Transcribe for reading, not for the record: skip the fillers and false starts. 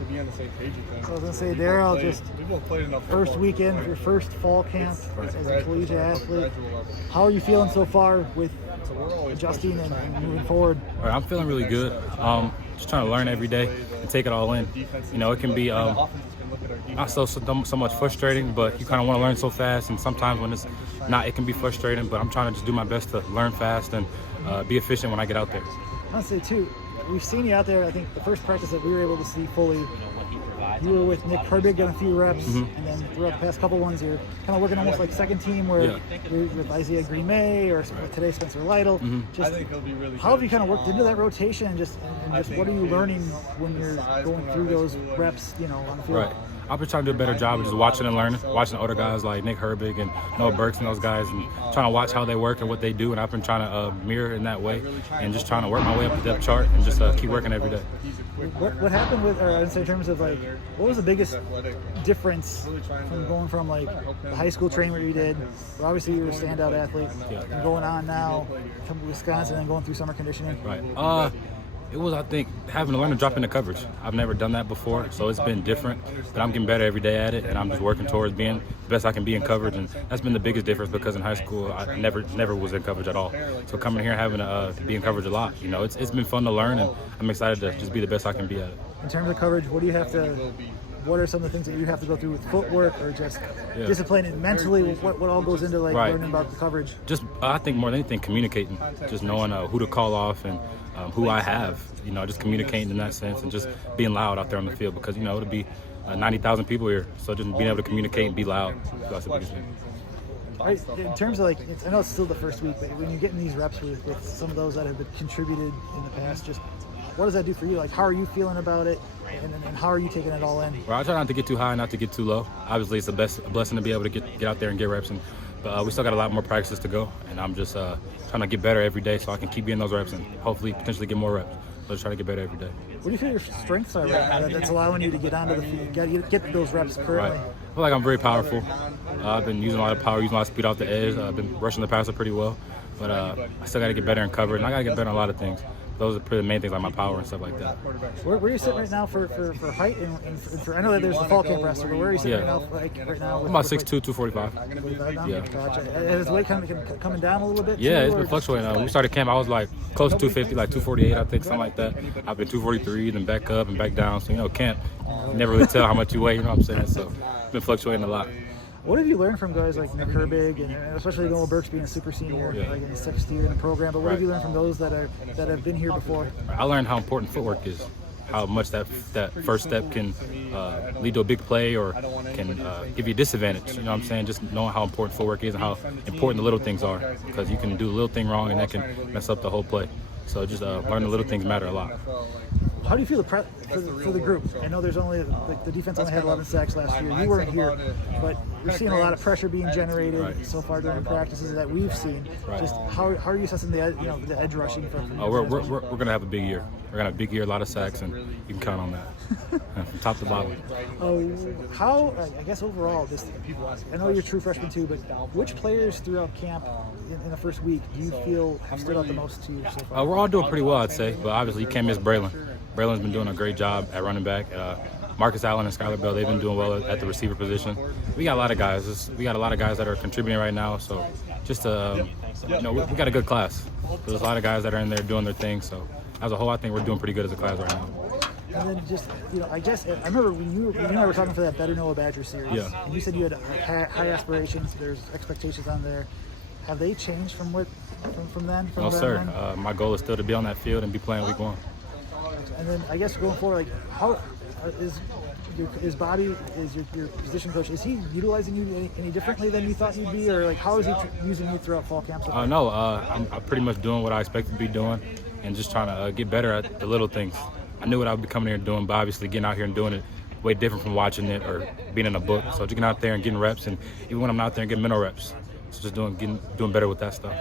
to be on the same page with them. So I was going to say, Darryl, just we both played enough first weekend of your first fall camp as a collegiate athlete. How are you feeling so far with adjusting and moving forward? All right, I'm feeling really good. Just trying to learn every day and take it all in. You know, it can be not so much frustrating, but you kind of want to learn so fast, and sometimes when it's not, it can be frustrating. But I'm trying to just do my best to learn fast and be efficient when I get out there. I'll say too, we've seen you out there. I think the first practice that we were able to see fully, you were with Nick Herbig on a few reps, and then throughout the past couple ones, you're kind of working almost like second team, where you're with Isaiah Green-May or today Spencer Lytle. Just how have you kind of worked into that rotation, and just what are you learning when you're going through those reps, you know, on the field? Right. I've been trying to do a better job of just watching and learning, watching older guys like Nick Herbig and Burks and those guys, and trying to watch how they work and what they do. And I've been trying to mirror in that way, and just trying to work my way up the depth chart and just keep working every day. What happened with, or I'd say in terms of like, what was the biggest difference from going from like the high school training where you did, where obviously you were a standout athlete, and going on now, coming to Wisconsin and going through summer conditioning? Right. It was, I think, having to learn to drop into coverage. I've never done that before, so it's been different. But I'm getting better every day at it, and I'm just working towards being the best I can be in coverage. And that's been the biggest difference, because in high school, I never was in coverage at all. So coming here, having to be in coverage a lot, you know, it's been fun to learn, and I'm excited to just be the best I can be at it. In terms of coverage, what are some of the things that you have to go through with footwork, or just discipline and mentally? What all goes into like learning about the coverage? Just, I think more than anything, communicating, just knowing who to call off and who I have, you know, just communicating in that sense, and just being loud out there on the field, because, you know, it'll be 90,000 people here, so just being able to communicate and be loud, that's the biggest thing. Right, in terms of like, I know it's still the first week, but when you get in these reps with some of those that have been contributed in the past, just what does that do for you? Like, how are you feeling about it, and how are you taking it all in? Well, I try not to get too high, not to get too low. Obviously, it's a blessing to be able to get out there and get reps, but we still got a lot more practices to go, and I'm just trying to get better every day so I can keep getting those reps and hopefully potentially get more reps. So just try to get better every day. What do you feel your strengths are right now that's allowing you to get onto the field, get those reps currently? Right. I feel like I'm very powerful. I've been using a lot of power, using a lot of speed off the edge. I've been rushing the passer pretty well, but I still got to get better in coverage, and I got to get better in a lot of things. Those are pretty the main things, like my power and stuff like that. Where are you sitting right now for height and for, I know that there's the fall camp wrestler, but where are you sitting right now? I'm about 6'2", 245. Yeah. Gotcha. Has weight kind of coming down a little bit? Yeah, it's been fluctuating. When we started camp, I was like close to 250, like 248, I think, something like that. I've been 243, then back up and back down. So, you know, camp, you never really tell how much you weigh, you know what I'm saying? So it's been fluctuating a lot. What have you learned from guys like Nick Herbig, and especially Noah Burks being a super senior, like in his 6th year in the program? But what have you learned from those that have been here before? I learned how important footwork is, how much that first step can lead to a big play or can give you a disadvantage. You know what I'm saying? Just knowing how important footwork is and how important the little things are, because you can do a little thing wrong and that can mess up the whole play. So just learning the little things matter a lot. How do you feel for the group? I know there's only the defense only had 11 sacks last year. You weren't here, but we're seeing a lot of pressure being generated so far during practices that we've seen. Just how are you assessing the edge rushing from? We're gonna have a big year. We're gonna have a big year, a lot of sacks, and you can count on that from top to bottom. How I guess overall, I know you're a true freshman too, but which players throughout camp in the first week do you feel have stood out the most to you so far? We're all doing pretty well, I'd say, but obviously you can't miss Braylon. Braylon's been doing a great job at running back. Marcus Allen and Skylar Bell, they've been doing well at the receiver position. We got a lot of guys. We got a lot of guys that are contributing right now. So just we got a good class. There's a lot of guys that are in there doing their thing. So as a whole, I think we're doing pretty good as a class right now. And then just, I guess I remember when you and I were talking for that Better Noah Badger series. Yeah. And you said you had high aspirations. There's expectations on there. Have they changed from then? No, sir. My goal is still to be on that field and be playing week 1. And then I guess going forward, like, how is Bobby, is your position coach, is he utilizing you any differently than you thought you'd be, or like how is he using you throughout fall camp? No, I'm pretty much doing what I expected to be doing, and just trying to get better at the little things. I knew what I would be coming here and doing, but obviously getting out here and doing it way different from watching it or being in a book. So just getting out there and getting reps, and even when I'm out there and getting mental reps, so just doing better with that stuff.